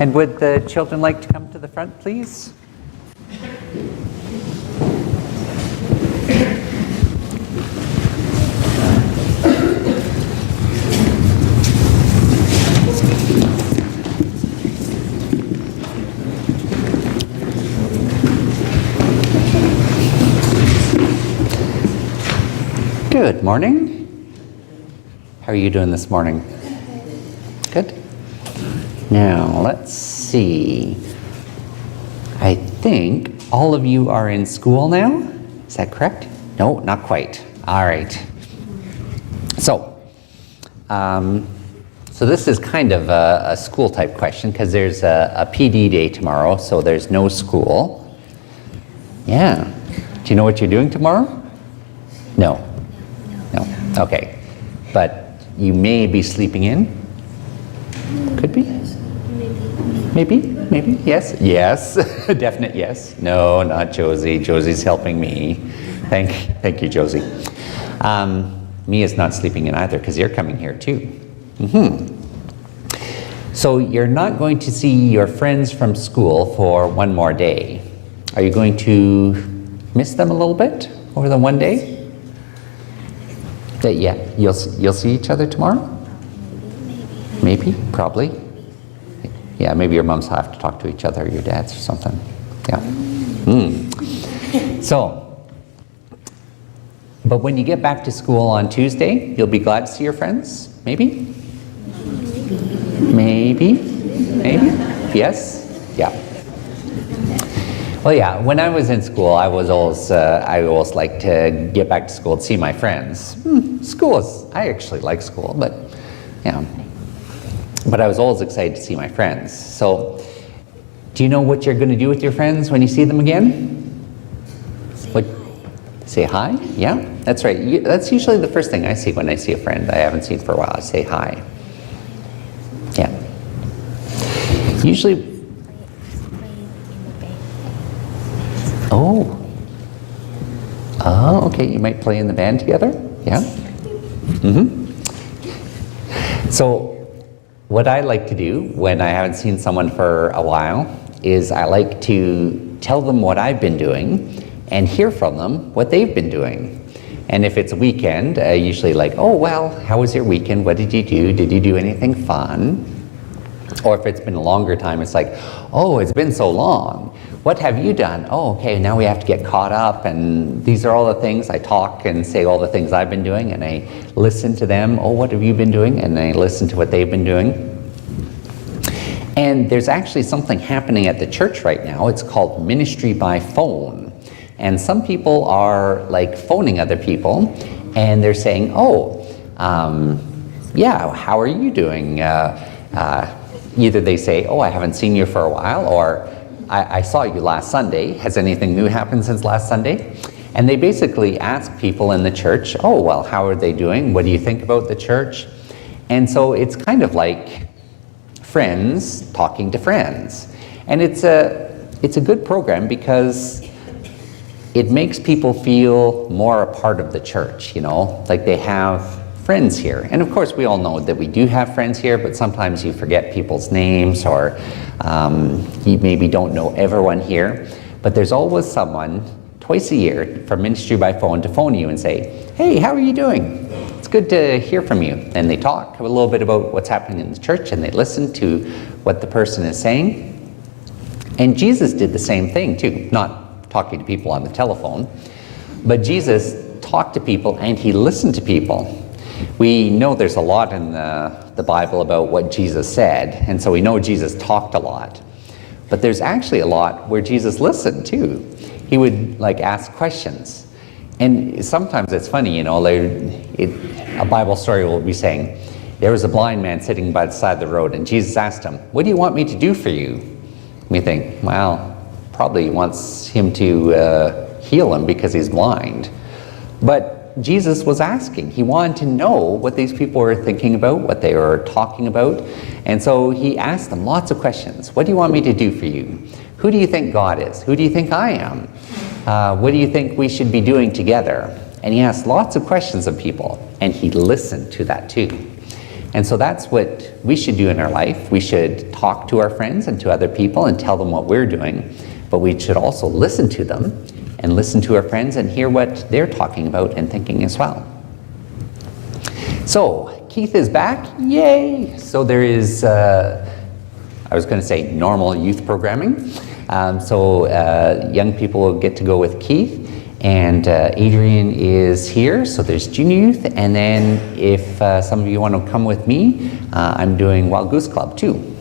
And would the children like to come to the front, please? Good morning. How are you doing this morning? Good. Now, let's see. I think all of you are in school now. Is that correct? No, not quite. All right. So this is kind of a school type question because there's a PD day tomorrow, so there's no school. Yeah. Do you know what you're doing tomorrow? No. No. Okay. But you may be sleeping in? Could be? Maybe, yes. Yes, definite yes. No, not Josie. Josie's helping me. Thank you, Josie. Mia's not sleeping in either because you're coming here too. So you're not going to see your friends from school for one more day. Are you going to miss them a little bit over the one day? Yeah, you'll see each other tomorrow? Maybe, probably. Yeah, maybe your mums have to talk to each other, or your dads or something. Yeah. So, but when you get back to school on Tuesday, you'll be glad to see your friends? Maybe? Maybe? Yes? Yeah. Well, yeah, when I was in school, I always liked to get back to school to see my friends. I actually like school, but yeah. But I was always excited to see my friends. So, do you know what you're going to do with your friends when you see them again? What? Say hi? Yeah, that's right. That's usually the first thing I see when I see a friend I haven't seen for a while. I say hi. Yeah. Usually. Oh, okay. You might play in the band together. Yeah. So. What I like to do when I haven't seen someone for a while is I like to tell them what I've been doing and hear from them what they've been doing. And if it's a weekend, I usually like, oh, well, how was your weekend? What did you do? Did you do anything fun? Or if it's been a longer time, it's like, oh, it's been so long. What have you done? Oh, okay, now we have to get caught up, and these are all the things. I talk and say all the things I've been doing, and I listen to them. Oh, what have you been doing? And I listen to what they've been doing. And there's actually something happening at the church right now. It's called ministry by phone. And some people are like phoning other people, and they're saying, oh, yeah, how are you doing? Either they say, oh, I haven't seen you for a while, or I saw you last Sunday. Has anything new happened since last Sunday? And they basically ask people in the church, oh, well, how are they doing? What do you think about the church? And so it's kind of like friends talking to friends. And it's a good program because it makes people feel more a part of the church, you know, like they have friends here. And of course, we all know that we do have friends here, but sometimes you forget people's names, or you maybe don't know everyone here. But there's always someone twice a year from Ministry by Phone to phone you and say, hey, how are you doing? It's good to hear from you. And they talk a little bit about what's happening in the church, and they listen to what the person is saying. And Jesus did the same thing too, not talking to people on the telephone, but Jesus talked to people and he listened to people. We know there's a lot in the Bible about what Jesus said, and so we know Jesus talked a lot. But there's actually a lot where Jesus listened too. He would like ask questions. And sometimes it's funny, you know, a Bible story will be saying, there was a blind man sitting by the side of the road, and Jesus asked him, what do you want me to do for you? We think, well, probably wants him to heal him because he's blind. But Jesus was asking. He wanted to know what these people were thinking about, what they were talking about. And so he asked them lots of questions. What do you want me to do for you? Who do you think God is? Who do you think I am? What do you think we should be doing together? And he asked lots of questions of people, and he listened to that too. And so that's what we should do in our life. We should talk to our friends and to other people and tell them what we're doing, but we should also listen to them and listen to our friends and hear what they're talking about and thinking as well. So Keith is back, yay! So there is, I was going to say normal youth programming. Young people will get to go with Keith, and Adrian is here, so there's junior youth, and then if some of you want to come with me, I'm doing Wild Goose Club too.